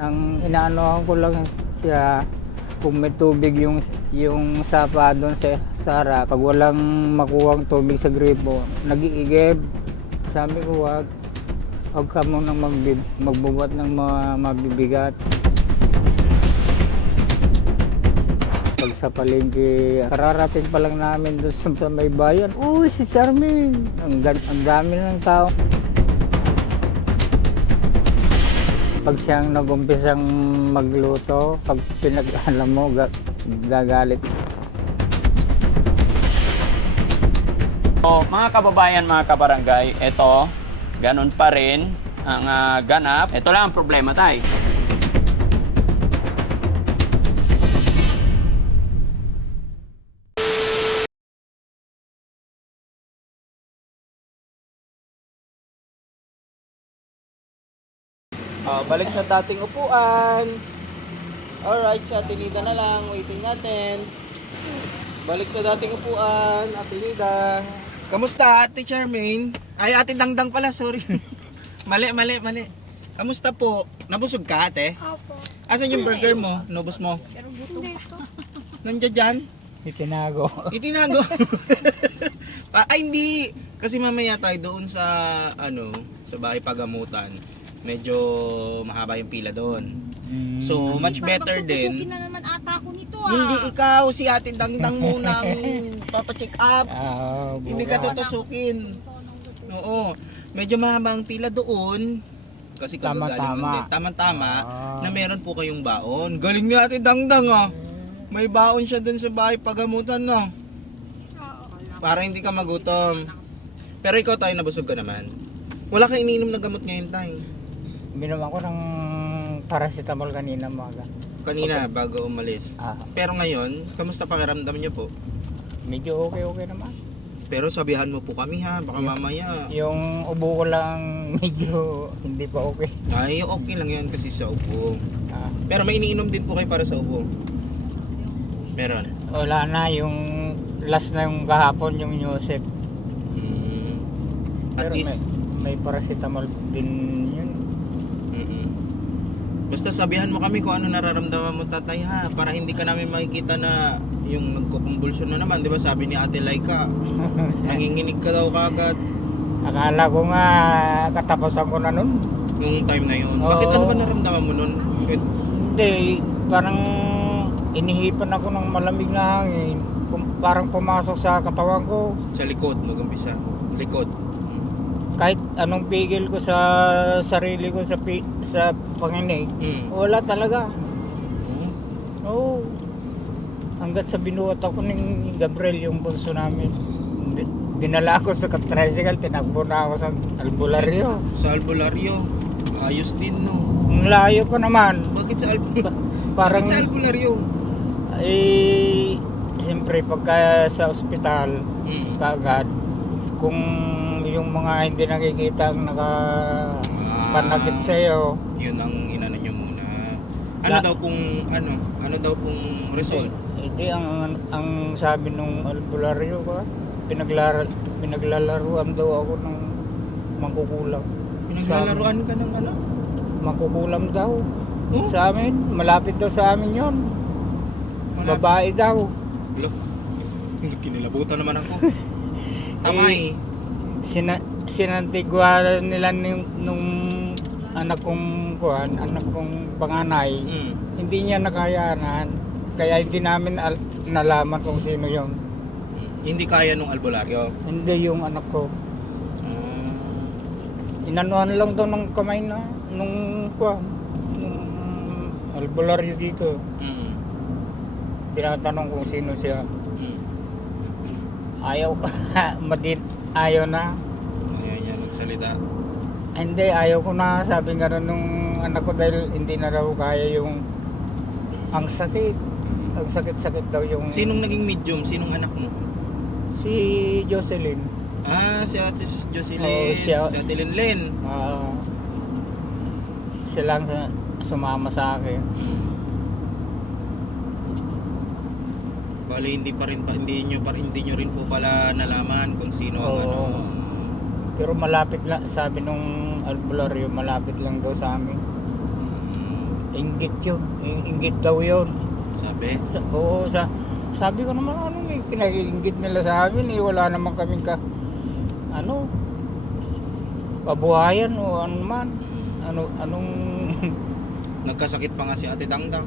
Ang inaanohan ko lang siya kung may tubig yung sapa doon sa Sara. Pag walang makuhang tubig sa gripo, nag-iigib. Sabi ko, wag ka munang magbubat ng mga mabibigat. Pag sa palengke, kararating pa lang namin doon sa may bayan. Uy, si Charmaine! Ang dami ng tao. Pag siyang nag-umpisang magluto, pag pinag-alam mo, gagalit. So, mga kababayan, mga kabarangay, ito, ganun pa rin ang ganap. Ito lang ang problema tayo. Balik sa dating upuan. Alright, sa Atenida na lang. Waiting natin. Balik sa dating upuan, Atenida. Kamusta, Ate Charmaine? Ay, Ate Dangdang pala, sorry. mali. Kamusta po? Nabusog ka, ate? Opo. Asan yung burger mo? Nubos mo? Dito. Nandiyan dyan? Itinago. Itinago. Ay, hindi. Kasi mamaya tayo doon sa, sa bahay pagamutan. Medyo mahaba yung pila doon. So, much better din. Na naman ata ako nito Hindi ikaw, si Ate Dangdang muna ang papacheck up. Hindi ka tutusukin. Oo. Medyo mahaba ang pila doon. Kasi kagagaling din. Tama-tama na meron po kayong baon. Galing ni Ate Dangdang May baon siya doon sa bahay pagamutan Para hindi ka magutom. Pero ikaw tayo, nabusog ka naman. Wala kang iniinom na gamot ngayon tayo. Binuman ko ng paracetamol kanina mga. Kanina, bago umalis. Pero ngayon, kamusta pakiramdam niyo po? Medyo okay naman. Pero sabihan mo po kami baka mamaya. Yung ubo ko lang medyo hindi pa okay. Ay, okay lang yan kasi sa ubo. Pero may iniinom din po kayo para sa ubo? Meron? Wala na, yung last na yung kahapon yung Yosef. At pero least may paracetamol din yun. Basta sabihan mo kami kung ano nararamdaman mo, tatay, para hindi ka namin makikita na yung nagkukumbulsyon na naman, di ba? Sabi ni Ate Laika, nanginginig ka daw kagad. Akala ko nga katapusan ko na nun. Nung time na yun. Bakit ano ba naramdaman mo nun? Hindi, parang inihipan ako ng malamig na hangin. Parang pumasok sa katawan ko. Sa likod, mag-umpisa. Likod. Kahit anong pigil ko sa sarili ko sa panginig, wala talaga. Oo. Hanggat sa binuhat ako ng Gabriel, yung bunso namin. Dinala ako sa tricycle, tinakbo na ako sa albularyo. Sa albularyo? Ayos din, no? Ang layo pa naman. Bakit sa albularyo? Parang, Bakit sa albularyo? siyempre pagka sa ospital, kaagad, kung yung mga hindi nakikita ang nakapanakit sa'yo. Yun ang inano nyo muna. Ano daw pong result? Hindi, ang sabi nung albularyo ko, pinaglalaruan daw ako ng mangkukulam. Pinaglalaruan ka ng ano? Mangkukulam daw. Sa amin, malapit daw sa amin yon. Babae daw. Kinilabutan naman ako. Tamay. Sinantigwa nila nung anak kong panganay. Hindi niya nakayanan, kaya hindi namin nalaman kung sino yon. Hindi kaya nung albularyo? Hindi, yung anak ko. Inanuhan lang daw ng kamay na nung albularyo dito. Tinatanong kung sino siya. Ayaw ayaw na. Ayaw niya nagsalita. Hindi, ayaw ko na. Sabi nga rin nung anak ko dahil hindi na raw kaya yung ang sakit. Ang sakit-sakit daw yung... Sinong naging medium? Sinong anak mo? Si Jocelyn. Si Ate Jocelyn. Si Ate Linlin. Siya lang sumama sa akin. Bali hindi nyo rin po pala nalaman kung sino ang Pero malapit lang, sabi nung albularyo, malapit lang daw sa amin. Inggit yun. Inggit daw yun. Sabi? Sabi ko naman, anong kinag-inggit nila sa amin eh. Wala naman kaming pabuhayan o ano man. Anong Nagkasakit pa nga si Ate Dangdang.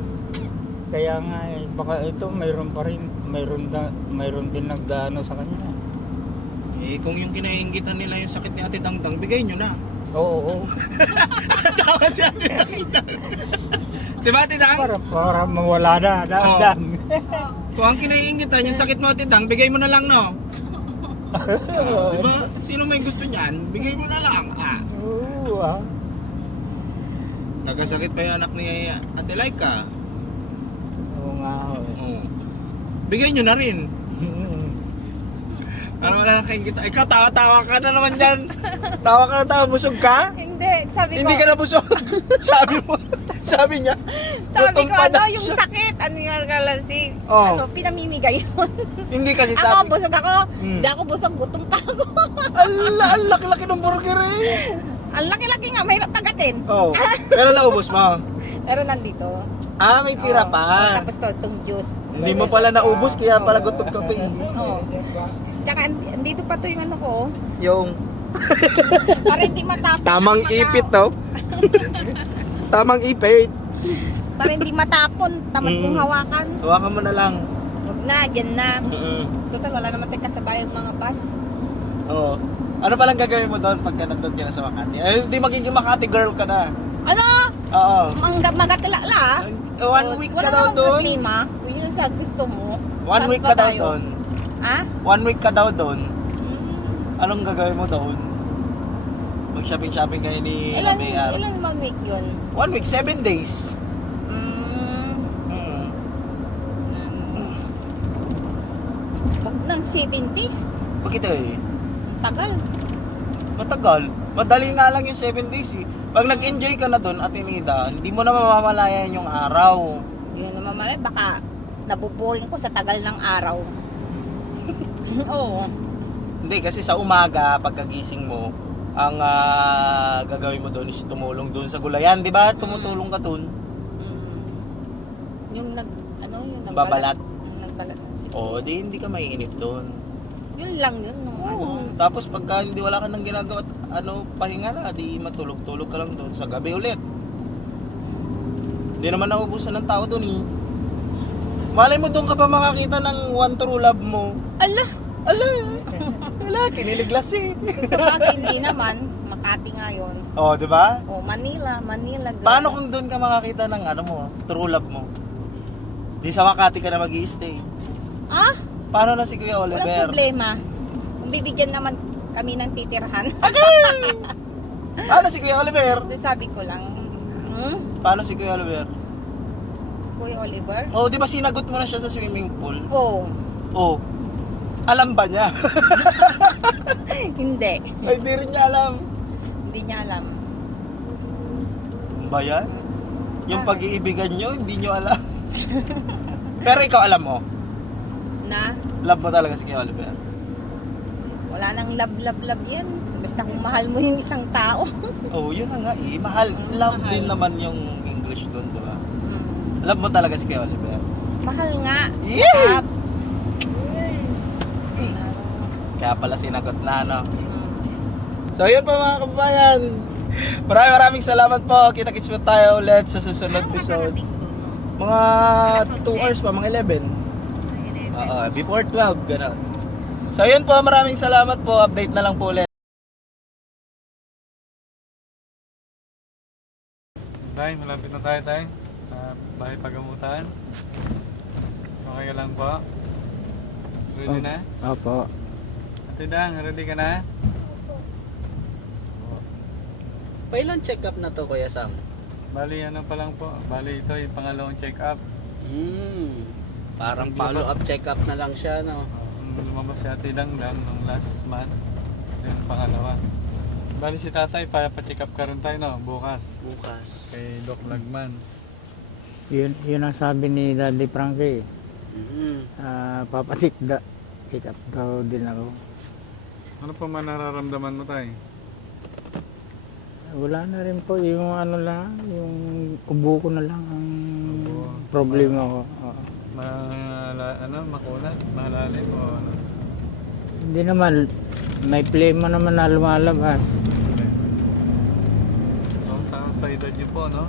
kaya nga eh, baka ito mayroon pa rin, mayroon din nagdaano sa kanya. Eh, kung yung kinainggitan nila yung sakit ni Ate Dangdang, bigay nyo na. Oo. Tawa si Ate Dangdang. Diba, Ate Dang? Para mawala na. Dang. Kung ang kinainggitan yung sakit mo, Ate Dang, bigay mo na lang, no? Diba? Sino may gusto niyan, bigay mo na lang. Oo. Nagkasakit pa yung anak ni Ate Laika. Oo nga. Oo. Bigay nyo na rin. Para wala nang kainggitan. Ikaw, tawa-tawa ka na naman dyan. Tawa ka na tawa. Busog ka? Hindi, sabi ko. Hindi ka na busog. Sabi niya. Sabi gutom ko, pa na yung siya. sakit, ano yung kalasi, Oh. pinamimigay yun. Hindi kasi Ako, sabi. busog ako. Hmm. Hindi ako busog, gutom pa ako. Ang laki-laki ng burger eh. Ang laki-laki nga, mahirap tagatin. Oo. Pero naubos mo. Pero nandito. May tira Oo. pa. Tapos itong juice. Hindi mo pala naubos, kaya pala gutom ka pa eh. Oo. Tsaka, andito pa to yung ano ko. Yung Para hindi matapon. tamang Mga- ipit to. Tamang ipit. Para hindi matapon. Tamad kong hawakan. Hawakan mo na lang. Huwag na, dyan na. Mm. Total, wala naman tayong kasabay yung mga bus. Oo. Ano palang gagawin mo doon pagka nandun ka na sa Makati? Ay, hindi magiging Makati girl ka na. Ano? Oo. Magatilala ah. 1 week ka Wala daw namang doon. problema. Kung yun sa gusto mo. 1 saan week pa ka daw tayo? doon. Ha? 1 week ka daw doon. Anong gagawin mo doon? Mag-shopping kayo ni Ilan Mayor. bang week yun? 1 week, 7 days. Mm, Mm. Huwag ng 70s. Bakit eh? Ang tagal. Matagal. Madali nga lang yung 7 days eh. Pag nag-enjoy ka na doon, Atenida, hindi mo na mamamalayan yung araw. Hindi ko naman malay. Baka nabuboring ko sa tagal ng araw. Oo. Hindi, kasi sa umaga, pagkagising mo, ang gagawin mo doon is tumulong doon sa gulayan, di ba? Tumutulong ka doon. Mm. Yung yung Babalat. Nagbalat. O, di hindi ka maiinip doon. Yun lang yun. Nung ano. Tapos pagka hindi wala ka nang ginagawa, pahinga na, di matulog-tulog ka lang doon sa gabi ulit. Hindi naman naubusan ng tao doon eh. Malay mo doon ka pa makakita ng one true love mo. Ala! Wala, kiniliglas eh. Sa bagay, hindi naman. Makati nga yun. O, di ba? O, Manila. Girl. Paano kung doon ka makakita ng true love mo? Di sa Makati ka na mag-i-stay. Ah? Paano na si Kuya Walang Oliver? problema. Kung bibigyan naman kami ng titirhan. Paano si Kuya Oliver? Sabi ko lang, Paano si Kuya Oliver? Kuya Oliver? Oh, di ba sinagot mo na siya sa swimming pool? Oo. Oh. Alam ba niya? Hindi. Ay, di rin niya alam. Hindi niya alam. Ano ba yan? Yung pag-iibigan nyo, hindi nyo alam. Pero ikaw alam mo. Na Love mo talaga si Kuya Oliver. wala nang love yan. Basta kung mahal mo yung isang tao. Oh, yun na nga eh. Mahal. Love Mahal. din naman yung English doon, di ba? Mm. Love mo talaga si Kuya Oliver. Mahal nga. Yeah! Love. Kaya pala sinagot na, no? Mm. So, yun po mga kababayan. Maraming salamat po. Kita-kits po tayo ulit sa susunod Anong episode. nakarating dun? Mga 2 hours pa, mga 11. Oo, before 12, gano'n. So, yun po. Maraming salamat po. Update na lang po ulit. Tay, malapit na tayo, Tay. Sa bahay pagamutan. Okay ka lang po? Ready na? Opo. Ate Dang, ready ka na? Pailan check-up na to, Kuya Sam? Bali, ano pa lang po. Bali, ito yung pangalawang check-up. Parang Lumabas. follow-up check-up na lang siya, no? Lumabas si Ate Dang nung last month. Ito yung pangalawa. Bali si tatay, pa-check up ka rin tayo, no? Bukas. Bukas. Kay Doc Lagman. Yun ang sabi ni Daddy Frankie. Papacheck up daw din ako. Ano pa man nararamdaman mo, Tay? Wala na rin po yung ano lang, yung ubo ko na lang ang Ubo. problema ko. Oo. Makunat, malalim o ano? Hindi naman, may plema naman na lumalabas. So, sa edad niyo po, no?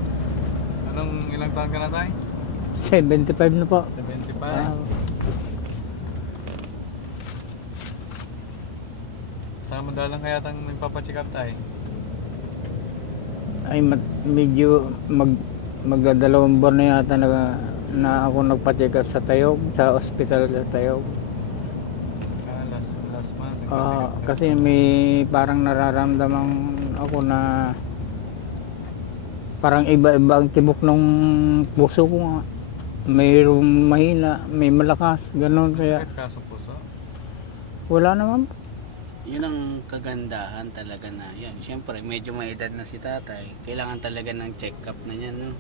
Anong ilang taon ka na tayo? 75 na po. 75. Ah, Saka madalang kaya tang nagpapacheck up tayo? ay medyo magdadalawang buwan na yata na ako nagpa-check up sa Tayog, sa ospital sa Tayog. Last month, nagpacheck up ka. Kasi may parang nararamdaman ako na parang iba-iba ang tibok ng puso ko nga. Mayroong mahina, may malakas, gano'n kaya Sakit ka sa puso? wala naman. Yun ang kagandahan talaga na yan. Siyempre, medyo may edad na si tatay. Kailangan talaga ng check-up na yan. No?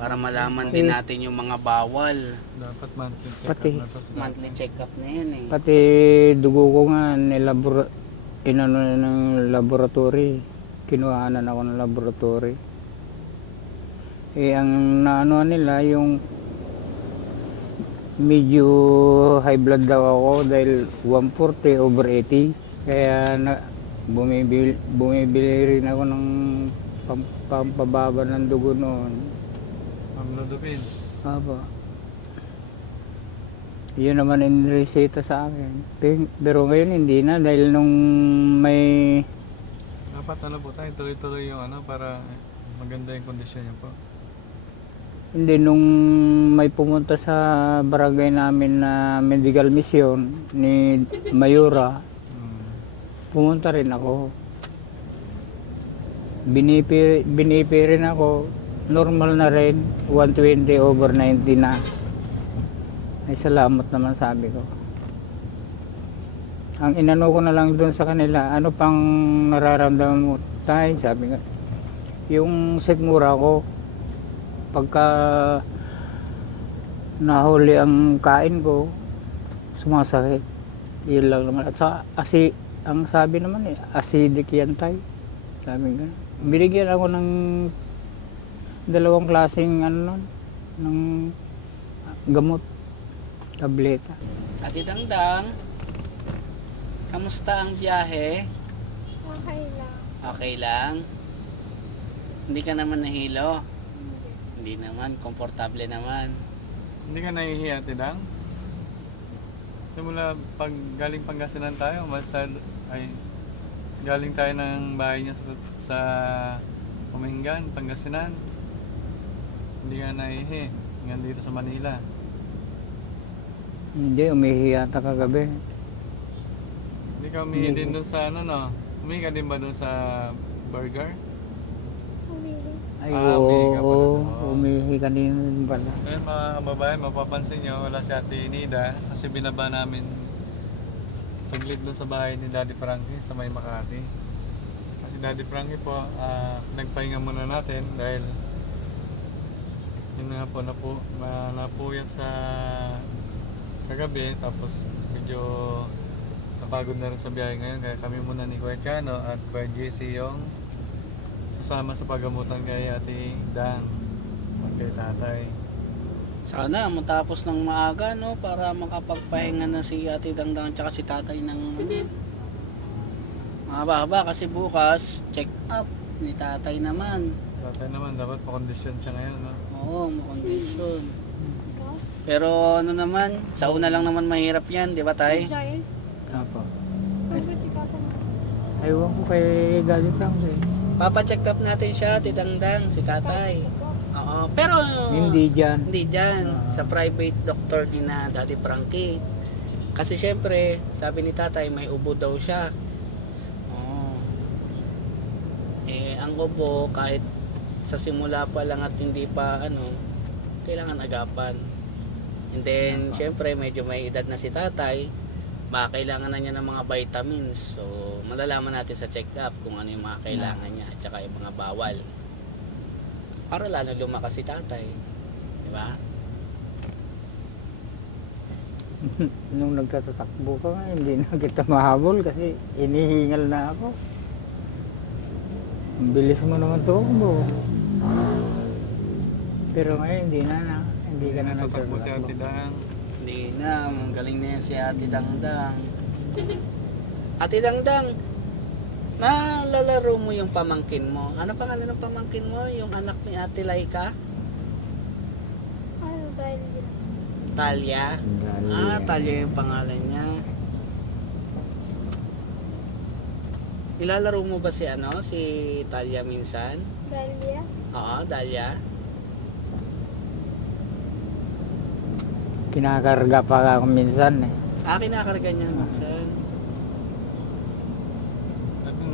Para malaman din natin yung mga bawal. Dapat monthly check Pati. up na to. Monthly check-up na yan eh. Pati dugo ko nga inano ng laboratory. Kinuhanan ako ng laboratory. Ang naano nila yung medyo high blood daw ako dahil 140 over 80. Kaya bumibili rin ako ng pampababa ng dugo noon. Amlodipine. Apo. Yun naman yung reseta sa akin. Pero ngayon hindi na dahil nung may Dapat ano po tayo, tuloy-tuloy yung ano para maganda yung kondisyon niyo po. hindi nung may pumunta sa barangay namin na medical mission ni Mayura, pumunta rin ako. Binipi rin ako. Normal na rin. 120 over 90 na. Ay salamat naman sabi ko. Ang inano ko na lang doon sa kanila, ano pang nararamdaman mo tayo? Sabi nga, yung sikmura ko, pagka nahuli ang kain ko, sumasakit. Yun lang naman. At sa ang sabi naman acidic yan tayo. Sabi nga. Binigyan ako ng dalawang klaseng ano nun, ng gamot, tableta. Ate Dangdang, kamusta ang biyahe? Okay lang. Okay lang? Hindi ka naman nahilo? Hindi naman, komportable naman. Hindi ka nahihiya, Tidang? Simula pag galing Pangasinan tayo, galing tayo ng bahay niya sa Humingan, Pangasinan. Hindi ka nahihi hanggang dito sa Manila. Hindi, umihi yata kagabi. Hindi ka umihi din doon sa ano, no? Umihi ka din ba doon sa burger? Umili. Ay, umihi ka pala. oo, Oo. umihi kanina din pala. Ngayon mga kababayan, mapapansin nyo, wala si Ate Nida kasi binaba namin saglit doon sa bahay ni Daddy Frankie sa May Makati. Kasi Daddy Frankie po, nagpahinga muna natin dahil yun nga po, napuyat sa kagabi, tapos medyo napagod na rin sa biyahe ngayon, kaya kami muna ni Kuya Chano at Kuya JC yung sasama sa paggamutan kay Ate Dang at kay Tatay. Sana matapos ng maaga no para makapagpahinga na si Ate Dangdang at saka si Tatay ng mahaba-haba kasi bukas check up ni Tatay naman. Tatay naman, dapat makondisyon siya ngayon, no? Oo, makondisyon. Pero ano naman, sa una lang naman mahirap yan, di ba Tay? Giant. Apo. Pagbuti ka pa. Aywan ko kay Daddy Frankie. Papa-check up natin siya, Ate Dangdang, si Tatay. Oo, pero Hindi dyan. hindi dyan, sa private doctor ni na Daddy Frankie. Kasi syempre, sabi ni Tatay, may ubo daw siya. Oo. Ang ubo, kahit sa simula pa lang at hindi pa kailangan agapan. And then, syempre, medyo may edad na si Tatay, baka kailangan na niya ng mga vitamins. So, malalaman natin sa check-up kung ano yung mga kailangan niya at saka yung mga bawal. Para lalo lumakas si Tatay. Di ba? Nung nagtatatakbo ka, hindi na kita mahabol kasi inihingal na ako. Ang bilis mo naman tumakbo. Pero ngayon, hindi ka na Tatakbo si Ate nagtatakbo. Dang. Hindi na, ang galing na yan si Ate Dangdang. Ate Dangdang, nalalaro mo yung pamangkin mo. Ano pangalan ng pamangkin mo? Yung anak ni Ate Laika? Ano dahil yun? Talia? Dahil- Talia yung pangalan niya. Nilalaro mo ba si Talia minsan? Dahil yan? Oo, Dalia. Kinakarga pa ako minsan eh. Kinakarga niya minsan.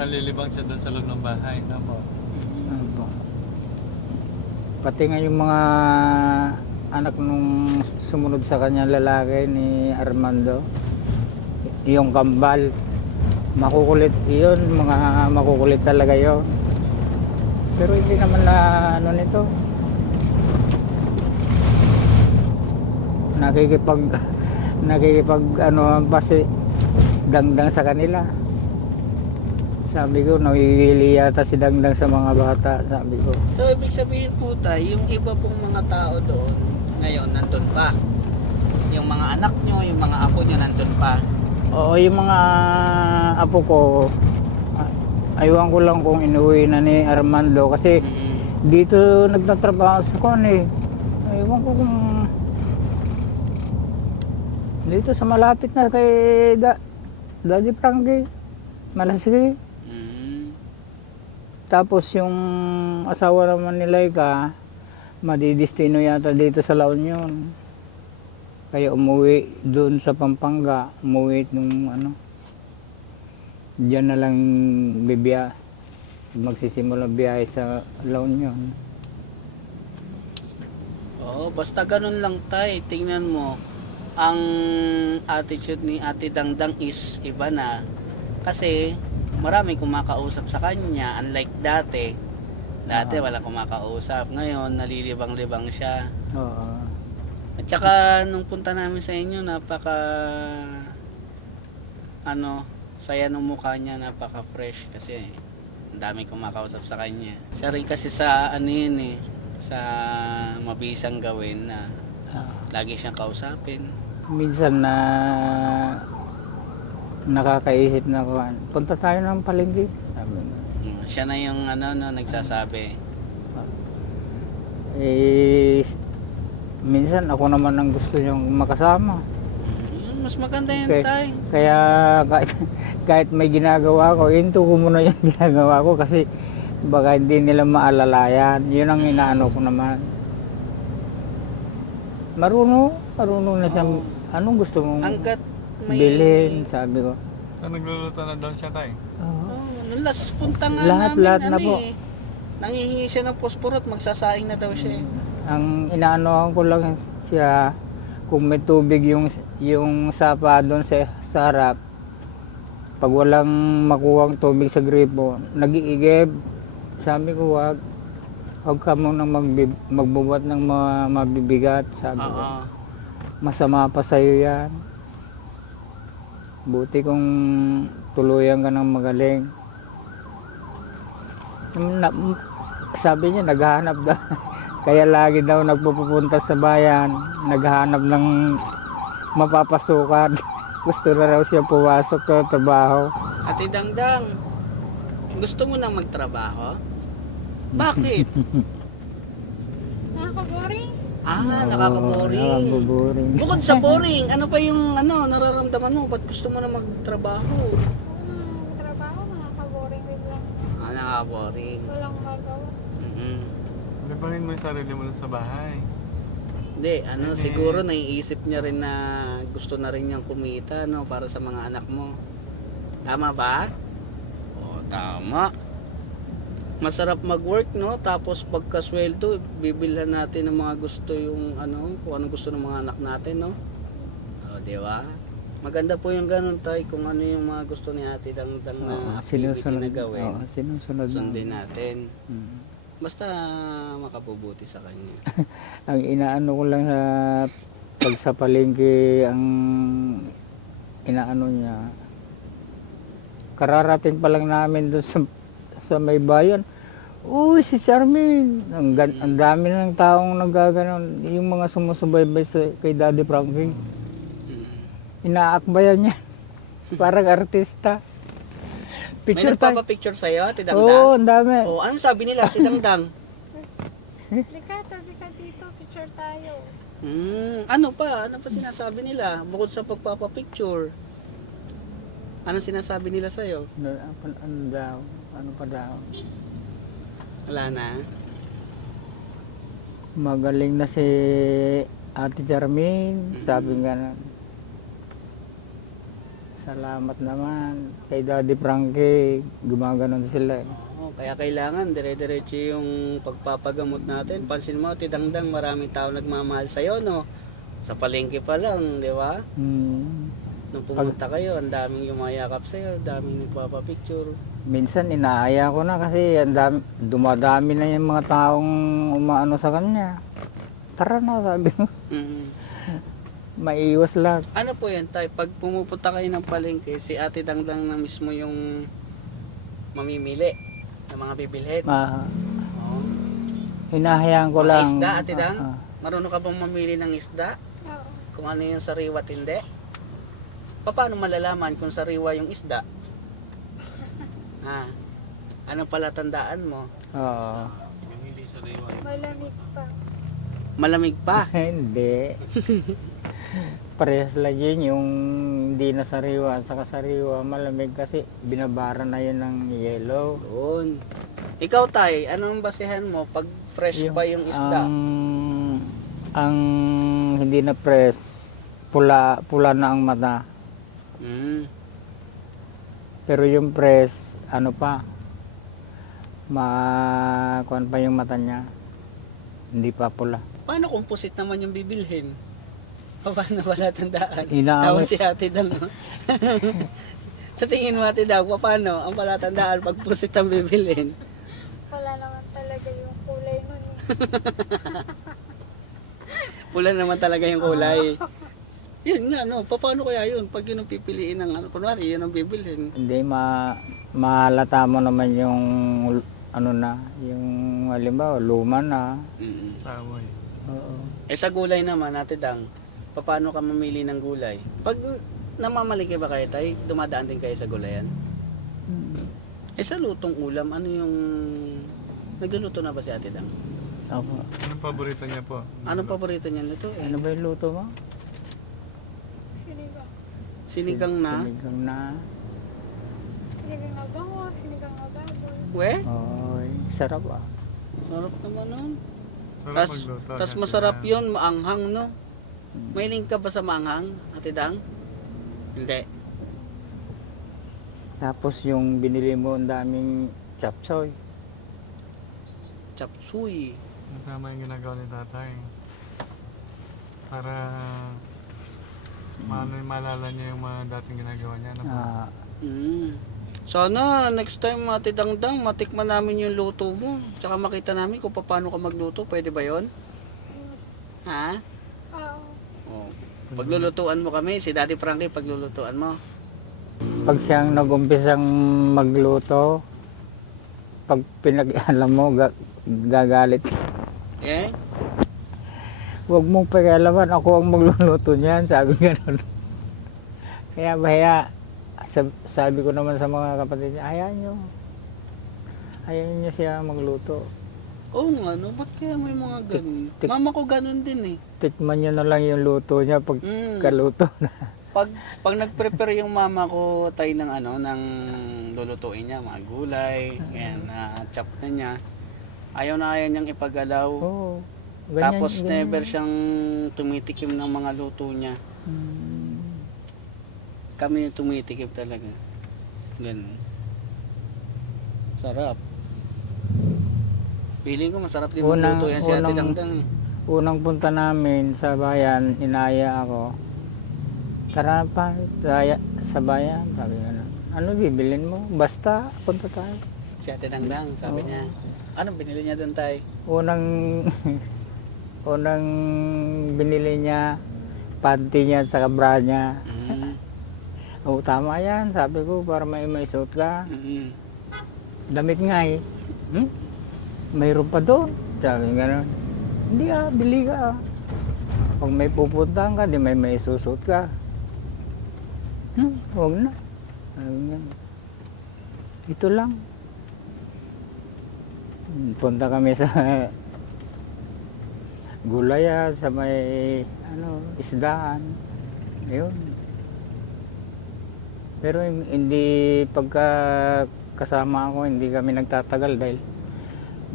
Nalilibang siya doon sa loob ng bahay. No po? Ano po. Pati nga yung mga anak nung sumunod sa kanya lalaki ni Armando, yung kambal, makukulit yun, mga makukulit talaga yun. Pero hindi naman na nito. Nakikipag pa si Dangdang sa kanila. Sabi ko, nawili yata si Dangdang sa mga bata, sabi ko. So, ibig sabihin po tayo, yung iba pong mga tao doon, ngayon, nandun pa. Yung mga anak nyo, yung mga apo nyo, nandun pa. Oo, yung mga apo ko, aywan ko lang kung inuwi na ni Armando kasi dito nagtatrabaho sa kon eh. Aywan ko kung dito sa malapit na kay Daddy Frankie, Malasigi. Tapos yung asawa naman ni Laika, madidistino yata dito sa La Union. Kaya umuwi doon sa Pampanga, umuwi nung diyan na lang magsisimula biyahe sa La Union. Oo, basta ganun lang tay. Tingnan mo, ang attitude ni Ate Dangdang is iba na. Kasi marami kumakausap sa kanya, unlike dati. Dati wala kumakausap. Ngayon, nalilibang-libang siya. Oo. At saka, nung punta namin sa inyo, saya ng mukha niya, napaka-fresh kasi ang dami kumakausap sa kanya. Siya rin kasi sa sa mabisang gawin na lagi siyang kausapin. Minsan na nakakaisip na ko, punta tayo ng palengke. Sabi ko. Siya na yung nagsasabi. Eh, minsan ako naman ang gusto niyong makasama. Mas maganda yan Okay. tay. Kaya kahit may ginagawa ko, hinto ko muna yung ginagawa ko kasi baka hindi nila maalalayan. Yun ang inaano ko naman. Marunong na siya. Anong gusto mong Hanggat may... bilhin? Sabi ko. So, nagluluto na daw siya tayo. Nung last punta nga Lahat namin, na po. nangihingi siya ng posporo at magsasaing na daw siya. Ang inaanohan ko lang siya kung may tubig yung sapa doon sa harap. Pag walang makuhang tubig sa gripo, nag-iigib. Sabi ko, wag ka munang magbubuhat ng mabibigat. Sabi ko, masama pa sa'yo yan. Buti kung tuluyan ka ng magaling. Sabi niya, naghahanap daw. Kaya lagi daw nagpupunta sa bayan, naghahanap ng mapapasukan. Gusto na raw siya pumasok sa trabaho. Ate Dangdang, gusto mo nang magtrabaho? Bakit? Nakaka-boring? Nakaka-boring. Nakaka-boring. Bukod sa boring, ano pa yung nararamdaman mo? Ba't gusto mo na magtrabaho? Trabaho, nakaka-boring din lang. Nakaka-boring. Walang magawa. Libangin mo yung sarili mo sa bahay. Hindi, siguro naiisip niya rin na gusto na rin niyang kumita para sa mga anak mo. Tama ba? Oo, tama. Masarap mag-work, no? Tapos pagkasweldo, bibilhan natin ng mga gusto kung anong gusto ng mga anak natin, no? Di ba? Maganda po yung ganun tay, kung ano yung mga gusto ni Ate Dangdang na activity na gawin. Sinusunod Sundin natin. Basta makabubuti sa kanya. Ang inaano ko lang sa palengke, ang inaano niya, kararating pa lang namin doon sa may bayan, Uy, si Charmin. Ang dami ng taong naggaganon. Yung mga sumusubaybay kay Daddy Frankie. Inaakbayan niya. Parang artista. May Picture tayo. nagpapapicture sa'yo, Ate Oo, Dangdang? ang dami. O, ano sabi nila, Ate Dangdang? Lika, tabi ka dito, picture tayo. Ano pa? Ano pa sinasabi nila? Bukod sa pagpapapicture. Ano sinasabi nila sa'yo? Ano daw? Ano pa daw? Wala na. Magaling na si Ate Charmin. Sabi nga na. Salamat naman kay Daddy Frankie. Gumaganon sila eh. Oo, kaya kailangan dire-diretso yung pagpapagamot natin. Pansin mo, Ate Dangdang, maraming tao nagmamahal sa'yo, no? Sa palengke pa lang, di ba? Nung pumunta kayo, ang daming yumayakap sa'yo, daming nagpapapicture. Minsan inaaya ko na kasi dumadami na yung mga taong umaano sa kanya. Tara na, sabi ko. Maiwas lang. Ano po yan, tay? Pag pumupunta kayo ng palengke, si Ate Dangdang na mismo yung mamimili ng mga bibilhin. Oo. Hinahayaan ko Mga lang. isda, Ate Dang? Ah, Marunong ka bang mamili ng isda? Oo. Kung ano yung sariwa at hindi? Paano malalaman kung sariwa yung isda? Anong palatandaan mo? Oo. Malamig pa. Malamig pa. Hindi. Parehas lang yun, yung hindi na sariwa at saka sariwa, malamig kasi binabara na yun ng yellow. Doon. Ikaw, tay, anong basehan mo pag fresh pa yung isda? Ang hindi na press, pula na ang mata. Pero yung press, ano pa, kuwan pa yung mata niya. Hindi pa pula. Paano kung pusit naman yung bibilhin? Paano palatandaan? Inaaway. Tawag si Ate Dang. No? Sa tingin mo, Ate Dang, paano ang palatandaan pag pusit ang bibilhin? Wala naman talaga yung kulay nun eh. Pula naman talaga yung kulay. Yun nga, no? Paano kaya yun? Pag yun ang pipiliin ng ano, kunwari, yun ang bibilhin. Hindi, mahalata mo naman yung ano na, yung halimbawa, luma na. Sa amoy. Oo. Sa gulay naman, Ate Dang, paano ka mamili ng gulay? Pag namamaliki ba kayo, tay, dumadaan din kayo sa gulayan? Sa lutong ulam, ano yung... Nagluluto na ba si Ate Dang? Opo. Anong paborito niya po? Anong paborito niya luto? Ano ba yung luto mo? Sinigang. Sinigang na? Sinigang na. Sinigang na bango, sinigang na baboy. We? Oy, sarap ah. Sarap naman nun. Sarap magluto. Tas masarap yun, maanghang, no? May link ka ba sa maanghang, Ate Dang? Hindi. Tapos yung binili mo, ang daming chapsoy. Chapsuy. Tama yung ginagawa ni tatay. Para maalala niya yung mga dating ginagawa niya. Ano po? Sana next time, Ate Dangdang, matikman namin yung luto mo. Tsaka makita namin kung paano ka magluto. Pwede ba yon? Ha? Oo. Oh. Paglulutuan mo kami, si Daddy Frankie, paglulutuan mo. Pag siyang nag-umpisang magluto, pag pinag-alam mo, gagalit siya. Eh? Huwag mong pakialaman, ako ang magluluto niyan, sabi gano'n. Kaya bahaya, sabi ko naman sa mga kapatid niya, hayaan niyo siya magluto. Oo nga, no? Ba't kaya may mga ganun? Mama ko ganun din eh. Tikman niyo na lang yung luto niya pag kaluto na. Pag nag-prepare yung mama ko tayo ng ano, ng lulutuin niya, mga gulay, ganyan, na chop na niya. Ayaw na ayaw niyang ipagalaw. Oo. Tapos never siyang tumitikim ng mga luto niya. Kami yung tumitikim talaga. Ganun. Sarap. Feeling ko masarap din magluto yan si Ate Dangdang. Unang punta namin sa bayan, inaya ako. Tara pa, sa bayan, sabi nga. Ano bibilin mo? Basta, punta tayo. Si Ate Dangdang, sabi niya. Anong binili niya doon, tay? Unang binili niya, panty niya at saka bra niya. Oo, tama yan, sabi ko, para may suot ka. Damit nga eh. mayroon pa doon. Sabi gano'n. Hindi bili ka. Pag may pupuntahan ka, di may susot ka. Huwag na. Sabi gano'n. Ito lang. Punta kami sa gulaya, sa may isdaan. Ayun. Pero hindi pagka kasama ako, hindi kami nagtatagal dahil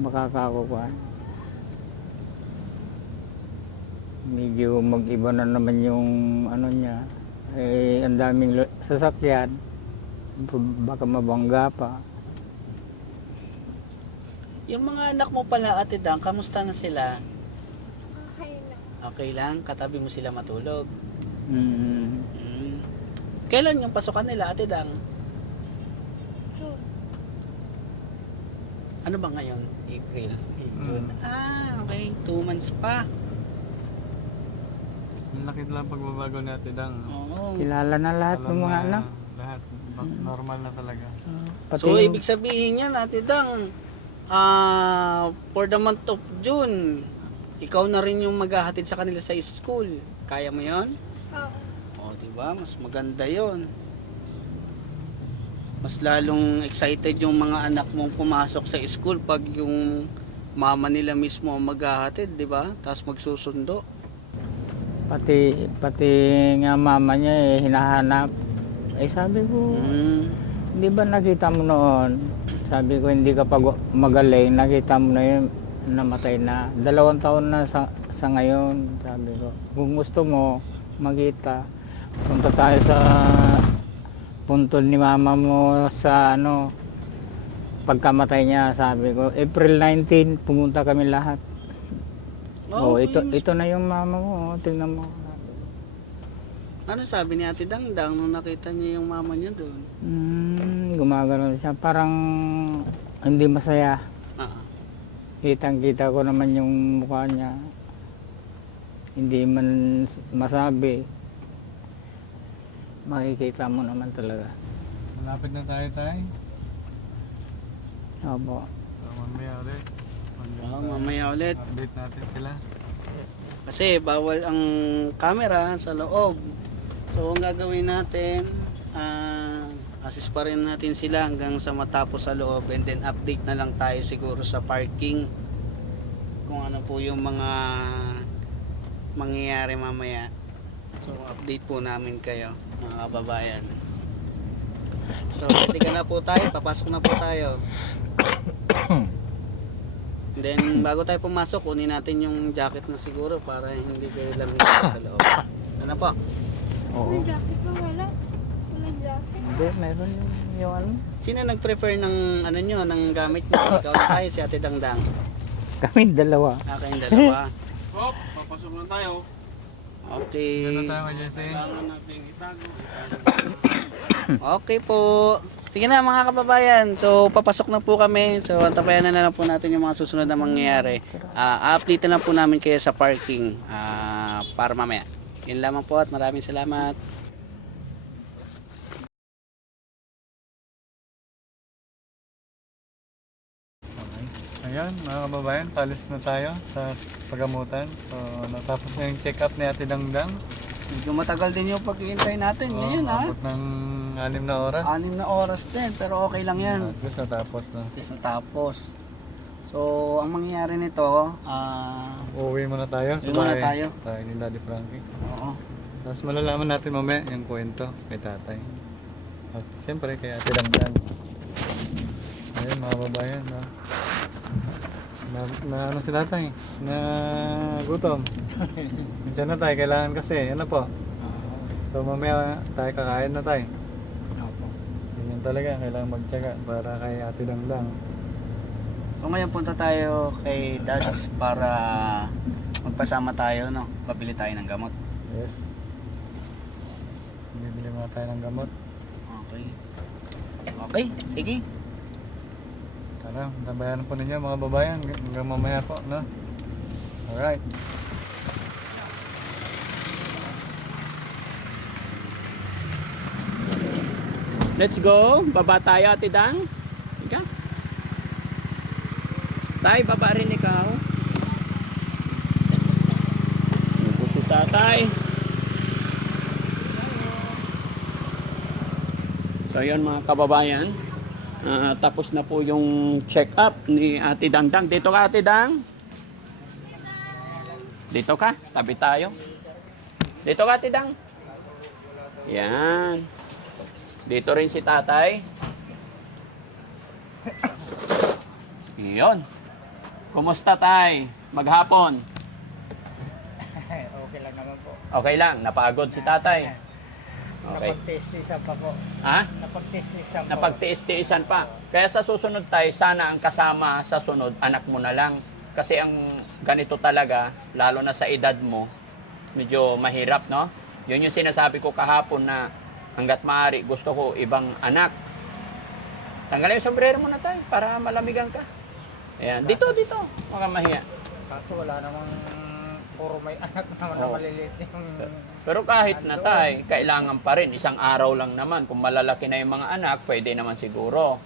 makakakukuha. Medyo mag-iba na naman yung niya. Ang daming sasakyan. Baka mabangga pa. Yung mga anak mo pala, Ate Dang, kamusta na sila? Okay lang. Okay lang? Katabi mo sila matulog? Mm. Kailan yung pasukan nila, Ate Dang? June. Ano ba ngayon? April? June. Okay. 2 months pa. Ang laki lang pagbabago ni Ate Dang. Oo. Kilala na lahat ng mga anak. Lahat. Normal na talaga. Pati So, yung- ibig sabihin yan, Ate Dang, for the month of June, ikaw na rin yung maghahatid sa kanila sa school. Kaya mo yon? Oo. O, diba? Mas maganda yon. Mas lalong excited yung mga anak mong pumasok sa school pag yung mama nila mismo ang maghahatid, diba? Tapos magsusundo. Pati nga mama niya hinahanap. Sabi ko, di ba nakita mo noon? Sabi ko, hindi ka pa magaling, nakita mo na yun, namatay na. 2 taon na sa ngayon, sabi ko. Kung gusto mo makita, punta tayo sa puntod ni mama mo sa pagkamatay niya, sabi ko. April 19, pumunta kami lahat. Ito na yung mama mo, tingnan mo. Ano sabi ni Ate Dangdang nung nakita niya yung mama niya doon? Gumagano siya, parang hindi masaya. Kitang-kita ko naman yung mukha niya. Hindi man masabi. Makikita mo naman talaga. Malapit na tayo. Opo. So, mamaya ulit. Mamaya ulit. Update natin sila. Kasi bawal ang camera sa loob. So ang gagawin natin, assist pa rin natin sila hanggang sa matapos sa loob, and then update na lang tayo siguro sa parking kung ano po yung mga mangyayari mamaya. So update po namin kayo, mga kababayan. So ready ka na po tayo, papasok na po tayo. Then bago tayo pumasok, kunin natin yung jacket na siguro para hindi kayo lamig sa loob. Ano po? Oo. May jacket pa wala? Walang jacket? Hindi, meron yung Sino nag-prefer ng ng gamit niyo? Ikaw na tayo, si Ate Dangdang. Kami dalawa. Kayong dalawa. Hop, papasok na tayo. Okay. Gano'n tayo kay Jesse. Okay po. Sige na mga kababayan. So papasok na po kami. So antabayan na lang po natin yung mga susunod na mangyayari. Update na lang po namin kayo sa parking para mamaya. Yun lamang po at maraming salamat. Ayan, mga kababayan, palis na tayo sa pagamutan. So, natapos na yung check-up ni Ate Dangdang. Medyo matagal din yung pag-iintay natin. Ngayon ha. Abot ng 6 na oras. 6 na oras din. Pero okay lang yan. At least natapos na. Tapos natapos. So ang mangyayari nito, Uuwi muna tayo sa Uwi muna bahay. tayo. Bahay ni Daddy Frankie. oo. Tapos malalaman natin mamaya yung kwento kay tatay. At siyempre kay Ate Dangdang. Ayun mga babayan. Na si tatay? Na gutom. Minsan na tayo, kailangan kasi. Ano po? So mamaya tayo kakain na tayo. Opo. Ganyan talaga, kailangan magtyaga para kay Ate Dangdang. So ngayon punta tayo kay Dads para magpasama tayo, no? Pabili tayo ng gamot. Yes. Bibili muna tayo ng gamot. Okay. Okay, sige. Tara, nabayan po ninyo mga babayan hanggang mamaya po, no? Alright. Let's go. Baba tayo, Ate Dang. Ika. Tay, baba rin ikaw. Ano po si tatay? So yun mga kababayan, tapos na po yung check-up ni Ate Dangdang. Dito ka, Ate Dang? Dito ka, tabi tayo. Dito ka, Ate Dang. Yan. Dito rin si tatay. Yun. Kumusta tay? Maghapon? Okay lang naman po. Okay lang, napagod si tatay. Okay. Napagtiis-tiisan pa po. Ha? Napagtiis-tiisan pa. Napagtiis-tiisan pa. Kaya sa susunod tayo, sana ang kasama sa sunod, anak mo na lang. Kasi ang ganito talaga, lalo na sa edad mo, medyo mahirap, no? Yun yung sinasabi ko kahapon na hanggat maaari, gusto ko ibang anak. Tanggalin yung sombrero mo na tayo para malamigan ka. Ayan, dito. Huwag kang mahiya. Kaso wala namang puro may anak naman na Oo. maliliit yung... Pero kahit na tay, kailangan pa rin. Isang araw lang naman. Kung malalaki na yung mga anak, pwede naman siguro.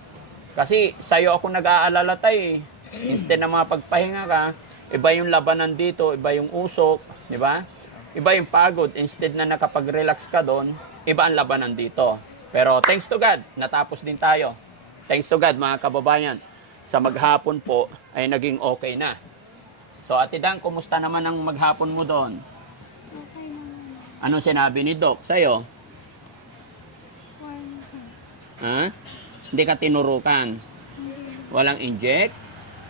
Kasi sa'yo ako nag-aalala tay. Instead na mga pagpahinga ka, iba yung labanan dito, iba yung usok, di ba? Iba yung pagod. Instead na nakapag-relax ka doon, iba ang labanan dito. Pero thanks to God, natapos din tayo. Thanks to God, mga kababayan. Sa maghapon po, ay naging okay na. So, Ate Dang, kumusta naman ang maghapon mo doon? Okay naman. Ano sinabi ni Doc sa'yo? One, Ha? Hindi ka tinurukan? hindi. Walang inject?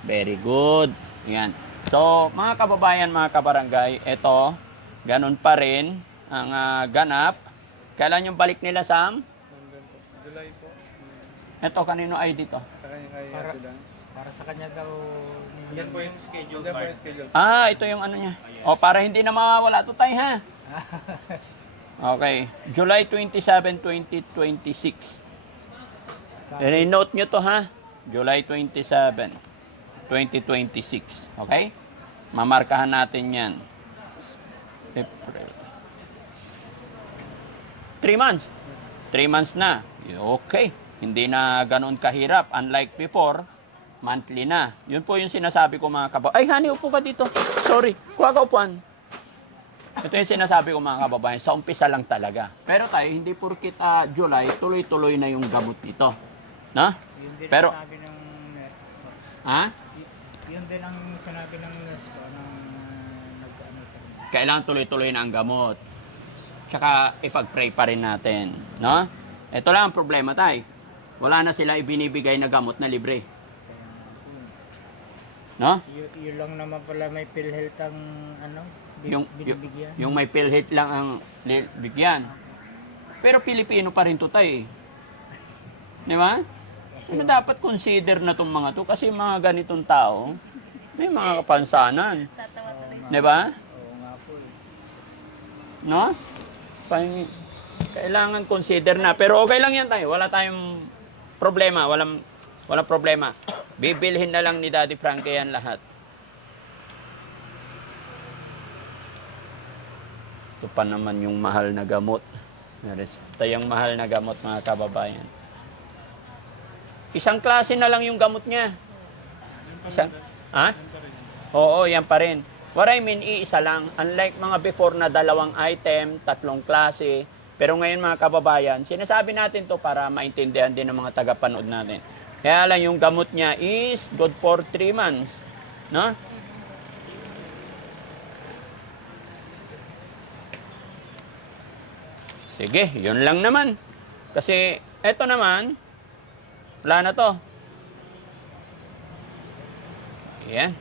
Very good. Yan. So, mga kababayan, mga kabarangay, ito, ganun pa rin ang ganap. Kailan yung balik nila, Sam? Nandun po. July po. Ito, kanino ay dito? Saka yung kay Para- Ate Dang. Para sa kanya daw... Yan po yung schedule. Yan po yung schedule. Ito yung ano niya. O, para hindi na mawawala ito tayo, ha? Okay. July 27, 2026. I-note nyo to, ha? July 27, 2026. Okay? Mamarkahan natin yan. April. 3 months. 3 months na. Okay. Hindi na ganoon kahirap. Unlike before, monthly na. Yun po yung sinasabi ko mga kababayan. Ay, honey, upo ka dito. Sorry. Kuha ka upuan. Ito yung sinasabi ko mga kababayan. Sa umpisa lang talaga. Pero tayo, hindi porkit July, tuloy-tuloy na yung gamot nito. No? Yun din Pero- ang sinabi ng nurse. Ha? Yun din ang sinabi ng nurse ko nang nag-ano sa kanya. Kailangan tuloy-tuloy na ang gamot. Tsaka ipag-pray pa rin natin. No? Ito lang ang problema tayo. Wala na sila ibinibigay na gamot na libre. No? Yun lang naman pala may PhilHealth ang ano, binibigyan. Yung may PhilHealth lang ang bigyan. Pero Pilipino pa rin to tayo. Di ba? Ano dapat consider na tong mga to? Kasi mga ganitong tao, may mga kapansanan. Di ba? Oo nga po eh. No? Kailangan consider na. Pero okay lang yan tayo. Wala tayong problema. Walang problema. Bibilhin na lang ni Daddy Frankie yan lahat. Ito pa naman yung mahal na gamot. Ito yung mahal na gamot, mga kababayan. Isang klase na lang yung gamot niya. Isang, ha? Oo, yan pa rin. What I mean, iisa lang. Unlike mga before na 2 item, 3 klase. Pero ngayon mga kababayan, sinasabi natin to para maintindihan din ng mga tagapanood natin. Kaya lang yung gamot niya is good for 3 months. No? Sige, yun lang naman. Kasi eto naman, wala na to. Yan.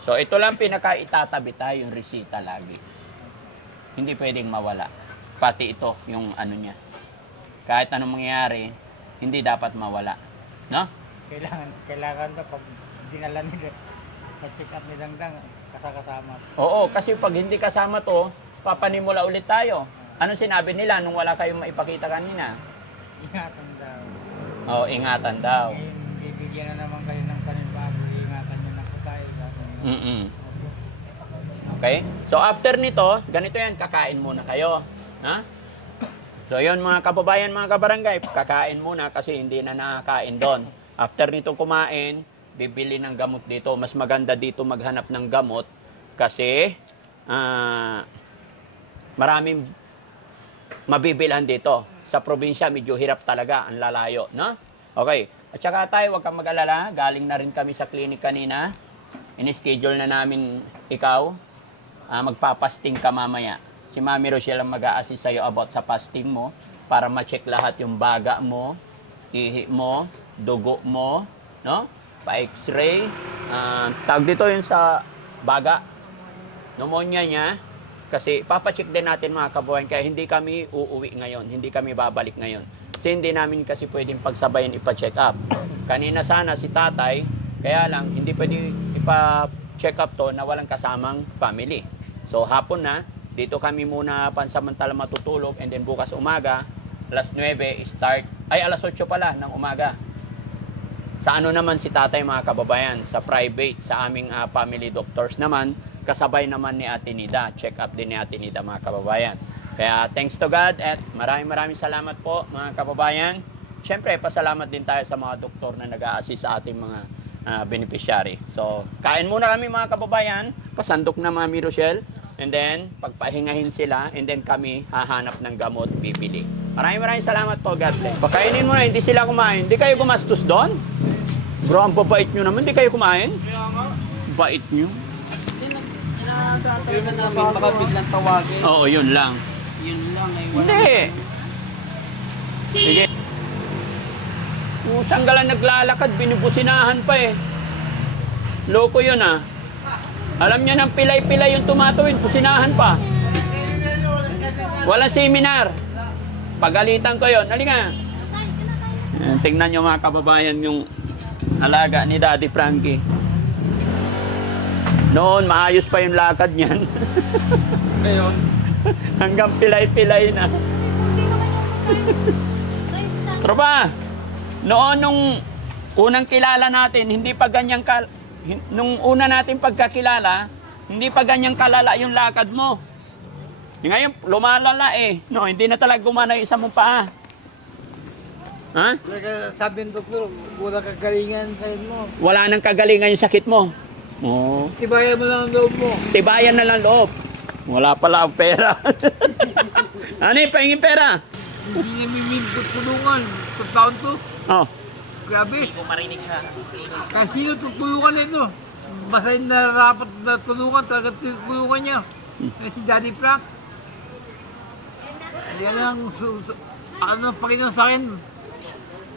So ito lang pinaka-itatabi tayo yung resita lagi. Hindi pwedeng mawala. Pati ito, yung ano niya. Kahit anong mangyayari, hindi dapat mawala. No? Kailangan to pag dinala nila, pa-check up ni Dangdang, kasama. Oo, kasi pag hindi kasama to, papanimula ulit tayo. Ano sinabi nila nung wala kayong maipakita kanina? Ingatan daw. Oo, ingatan daw. Ngayon, bibigyan na naman kayo ng panibago, ingatan nyo na po tayo. Okay? So after nito, ganito yan, kakain muna kayo. Ha? So yun mga kababayan, mga kabarangay, kakain muna kasi hindi na nakakain doon. After nito kumain, bibili ng gamot dito. Mas maganda dito maghanap ng gamot kasi maraming mabibilhan dito. Sa probinsya, medyo hirap talaga, ang lalayo, no? Okay. At saka tayo, huwag kang mag-alala. Galing na rin kami sa clinic kanina. In-schedule na namin ikaw. Magpapasting ka mamaya. Si Mami Rochelle ang mag-a-assist sa'yo about sa fasting mo para ma-check lahat yung baga mo, ihi mo, dugo mo, no? Pa-x-ray. Tawag dito yun sa baga. Pneumonia niya. Kasi papacheck din natin mga kababayan, kaya hindi kami uuwi ngayon, hindi kami babalik ngayon. Kasi hindi namin kasi pwedeng pagsabayan ipa-check up. Kanina sana si tatay, kaya lang hindi pwede ipa-check up to na walang kasamang family. So hapon na, dito kami muna pansamantala matutulog and then bukas umaga, alas 9 start, ay alas 8 pala ng umaga. Sa ano naman si tatay mga kababayan, sa private, sa aming family doctors naman, kasabay naman ni Ate Nida. Check up din ni Ate Nida mga kababayan. Kaya thanks to God at maraming salamat po mga kababayan. Siyempre, pasalamat din tayo sa mga doktor na nag-a-assist sa ating mga beneficiary. So, kain muna kami mga kababayan. Kasandok na Mami Rochelle. And then, pagpahingahin sila. And then kami hahanap ng gamot, bibili. Maraming salamat po, God bless. Pakainin mo na, hindi sila kumain. Hindi kayo gumastos doon? Bro, ang babait nyo naman. Hindi kayo kumain? Bait nyo. Inaasahan talaga namin, baka biglang tawagin. Oo, yun lang. Yun lang ay wala. Hindi. Sige. Saan ka lang naglalakad, binubusinahan pa eh. Loko yun ah. Alam niya ng pilay-pilay yung tumatawid, businahan pa. Walang seminar. Pagalitan ko yun. Halika. Tingnan nyo mga kababayan yung alaga ni Daddy Frankie. Noon, maayos pa yung lakad niyan. Ngayon, Hanggang pilay-pilay na. Tropa, noon nung unang kilala natin, hindi pa ganyang nung una natin pagkakilala, hindi pa ganyang kalala yung lakad mo. Ngayon, lumalala eh. No, hindi na talaga gumana yung isa mong paa. Ha? sabi ng doktor, wala kagalingan sa mo. Wala nang kagalingan yung sakit mo. Oo. Tibayan mo lang ang loob mo. Tibayan na lang loob. Wala pala ang pera. Ano yung pahingin pera? Hindi namin tulungan. Pagtaon to, Oh. grabe. Hindi ko marinig ka. Kasi sino tutulungan nito? Basta yung narapat na tulungan, talaga tulungan niya. Si Daddy Frank. Yan ang ano Panginoon sa akin.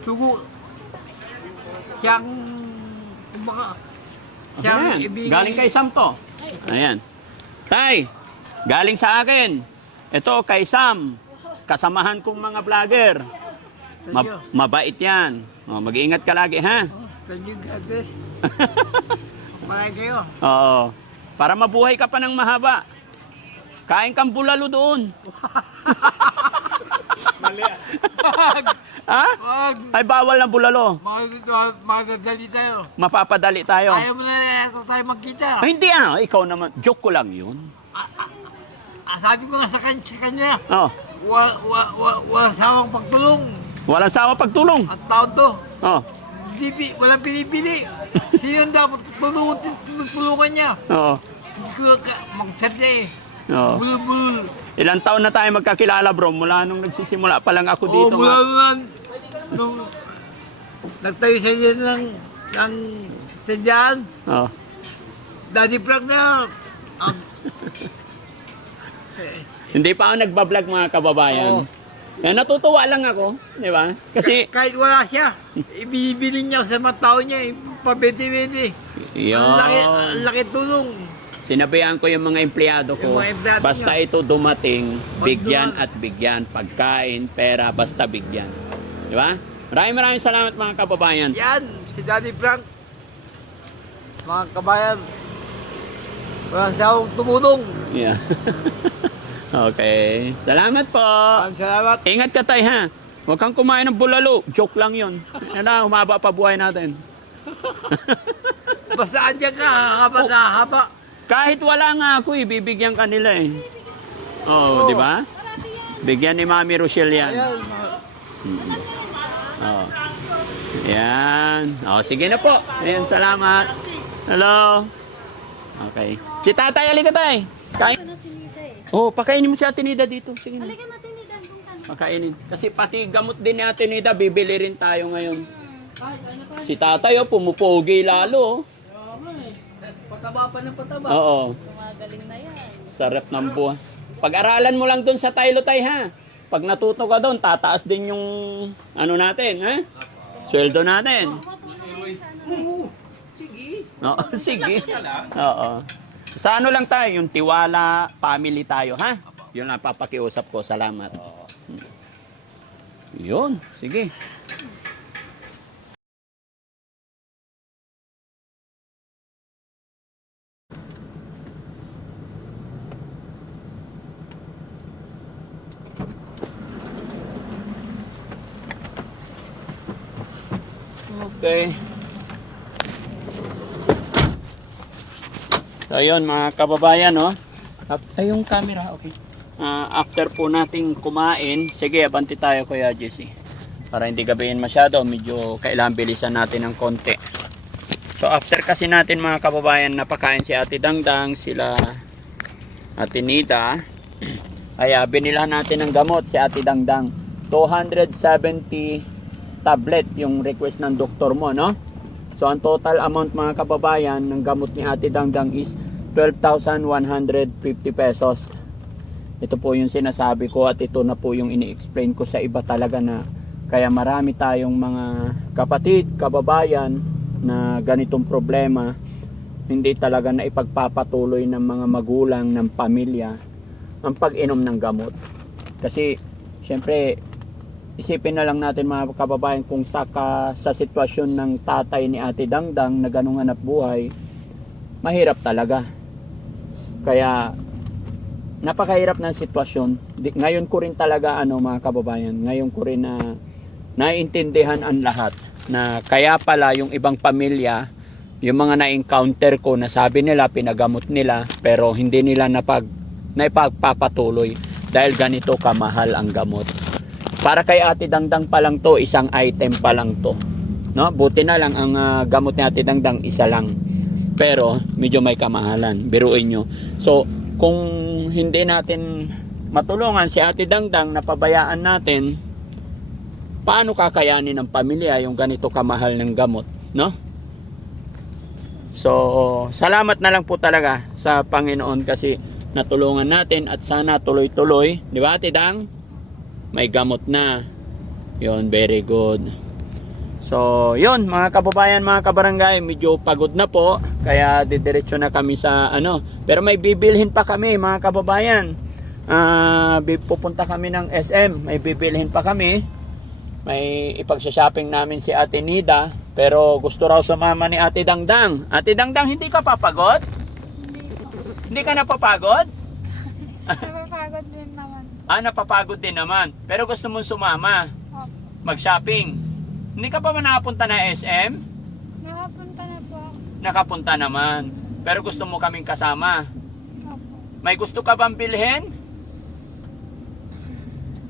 Sugo. Siyang kumbaga. Siyang Ayan. ibigay. Galing kay Sam to. Ayan. Tay, galing sa akin. Ito kay Sam. Kasamahan kong mga vlogger. Mabait yan. O, mag-iingat ka lagi, ha? Thank you, God bless. Maraming kayo. Oo. Para mabuhay ka pa ng mahaba. Kain kang bulalo doon. Mali. Ha? Wag. Ay, bawal na bulalo. Makadali tayo. Mapapadali tayo. Ayaw mo na tayo magkita. Ay, hindi ah. Ikaw naman. Joke ko lang yun. Sabi ko nga sa kanya, Oh. wala sawang pagtulong. Walang sawa pagtulong. At taon to, Oh. walang pinipili. Sino dapat tulungan niya? Oo. Hindi ko mag-sadya eh. Oo. Bulul-bulul. Ilang taon na tayo magkakilala, bro? Mula nung nagsisimula pa lang ako Oo, dito. mula nga. nung nagtayo sa inyo ng sadyan, Oo. Daddy Frank na, Hindi pa ako nagbablog mga kababayan. Natutuwa lang ako, di ba? Kasi, kahit wala siya, ibibili niya sa mga tao niya, pabiti-biti. yun, Ang laki tulong. sinabihan ko yung mga empleyado ko, Yung mga empleyado basta niya. ito dumating, bigyan Magdulan. at bigyan. Pagkain, pera, basta bigyan. Di ba? Maraming salamat mga kababayan. Yan, si Daddy Frank. Mga kabayan, walang siyang tumulong. Yeah. Okay. Salamat po. Maraming salamat. Ingat ka tayo ha. Huwag kang kumain ng bulalo. Joke lang yun. Yan na, humaba pa buhay natin. Basta andyan ka, haba. Kahit wala nga ako, ibibigyan ka nila eh. Oo, di ba? Bigyan ni Mami Rochelle yan. Ayan, Oo. Yan. O, sige na po. Ayan, salamat. Hello. Okay. Si tatay, halika tay. Kain. Oh, pakainin mo si Ate Nida dito. Sige na. Halika natin ni Dan kung Pakainin. Kasi pati gamot din ni Ate Nida, bibili rin tayo ngayon. Si tatay, oh, pumupogi lalo. Pataba pa ng pataba. Oo. magaling na yan. Sarap ng buwan. Pag-aralan mo lang doon sa Taylo tay, ha? Pag natuto ka doon, tataas din yung ano natin, ha? Sweldo natin. Oo, sige. Oo. Sa ano lang tayo, yung tiwala, family tayo, ha? Yun lang papakiusap ko. Salamat. Yun, sige. Okay. So yun mga kababayan, no? Ay, yung camera, okay. After po nating kumain, sige, abanti tayo Kuya Jesse. Para hindi gabihin masyado, medyo kailangan bilisan natin ng konti. So after kasi natin mga kababayan, napakain si Ate Dangdang, sila Ate Nida, ay binilhan natin ng gamot si Ate Dangdang. 270 tablet yung request ng doktor mo, no? So ang total amount mga kababayan ng gamot ni Ate Dangdang is 12,150 pesos. Ito po yung sinasabi ko at ito na po yung ini-explain ko sa iba talaga na kaya marami tayong mga kapatid, kababayan na ganitong problema, hindi talaga na ipagpapatuloy ng mga magulang, ng pamilya ang pag-inom ng gamot. Kasi syempre isipin na lang natin mga kababayan kung sa sitwasyon ng tatay ni Ate Dangdang na ganung hanap buhay, mahirap talaga. Kaya napakahirap ng sitwasyon. Ngayon ko rin talaga mga kababayan, ngayon ko rin na naiintindihan ang lahat na kaya pala yung ibang pamilya, yung mga na-encounter ko na sabi nila pinagamot nila pero hindi nila naipagpapatuloy dahil ganito kamahal ang gamot. Para kay Ate Dangdang pa lang to, isang item pa lang to. No? Buti na lang ang gamot ni Ate Dangdang isa lang. Pero medyo may kamahalan, biruin nyo. So kung hindi natin matulungan si Ate Dangdang, napabayaan natin, paano kakayanin ng pamilya yung ganito kamahal ng gamot, no? So salamat na lang po talaga sa Panginoon kasi natulungan natin at sana tuloy-tuloy, di ba Ate Dang? May gamot na. Yun, very good. So, yun, mga kababayan, mga kabarangay, medyo pagod na po. Kaya didiretso na kami sa Pero may bibilhin pa kami, mga kababayan. Pupunta kami ng SM. May bibilhin pa kami. May ipagsha-shopping namin si Ate Nida. Pero gusto raw sumama ni Ate Dangdang. Ate Dangdang, hindi ka papagod? Hindi ka napapagod? Napapagod din naman. Napapagod din naman. Pero gusto mong sumama. Opo. Mag-shopping. Hindi ka pa man nakapunta na SM? Nakapunta na po ako. Nakapunta naman. Pero gusto mo kaming kasama. Opo. May gusto ka bang bilhin?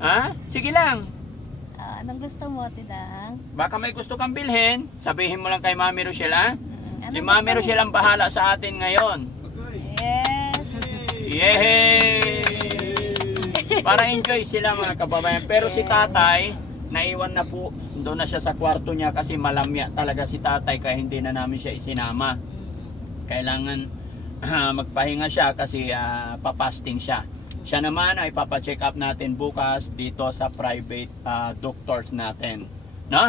Ha? Sige lang. Anong gusto mo, Tidang? Baka may gusto kang bilhin. Sabihin mo lang kay Mami Rochelle, ha? Si Anong Mami gusto mo? Rochelle ang bahala sa atin ngayon. Yes! Yehey! Para enjoy sila mga kababayan. Pero si tatay, naiwan na po. Doon na siya sa kwarto niya kasi malamya talaga si tatay kaya hindi na namin siya isinama. Kailangan magpahinga siya kasi papasting siya. Siya naman ay papacheck up natin bukas dito sa private doctors natin. No?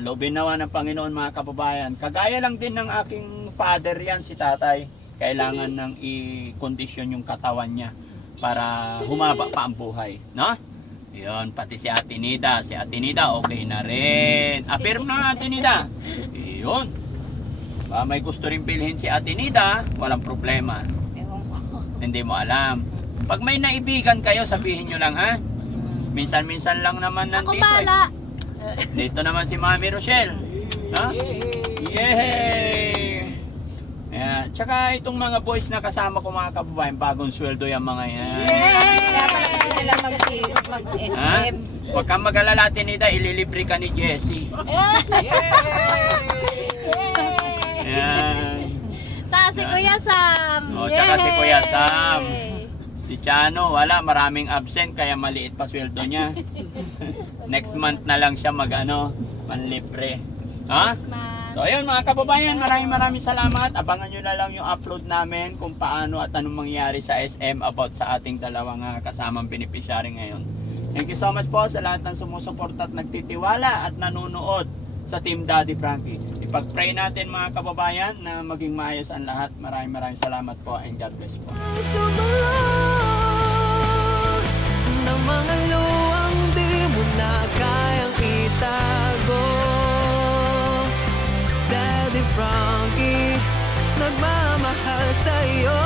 Loobin nawa ng Panginoon mga kababayan. Kagaya lang din ng aking father yan si tatay. Kailangan nang i-condition yung katawan niya para humaba pa ang buhay. No? Yun, pati si Ate Nida. Si Ate Nida, okay na rin. Affirm na Ate Nida. Yun. May gusto rin bilhin si Ate Nida, walang problema. Ewan ko. Hindi mo alam. Pag may naibigan kayo, sabihin nyo lang, ha? Minsan-minsan lang naman Ako nandito. bala. Dito naman si Mami Rochelle. Ha? Yehey! Ayan. Tsaka itong mga boys na kasama ko mga kababayan, bagong sweldo yung mga yan. Yay! sila mag-SM. Ha? Huwag kang mag-alala, Tinida, ililibre ka ni Jessie. Yan. Sa si Kuya Sam. O, tsaka si Kuya Sam. Si Chano, wala, maraming absent, kaya maliit pa sweldo niya. Next month na lang siya manlibre. Ha? So ayun mga kababayan, maraming salamat. Abangan nyo na lang yung upload namin kung paano at anong mangyari sa SM about sa ating dalawang kasamang beneficiary ngayon. Thank you so much po sa lahat ng sumusuporta at nagtitiwala at nanonood sa Team Daddy Frankie. Ipag-pray natin mga kababayan na maging maayos ang lahat. Maraming salamat po and God bless po. Ng mga luwang di mo na kayang itago, Daddy Frankie, nagmamahal sa'yo.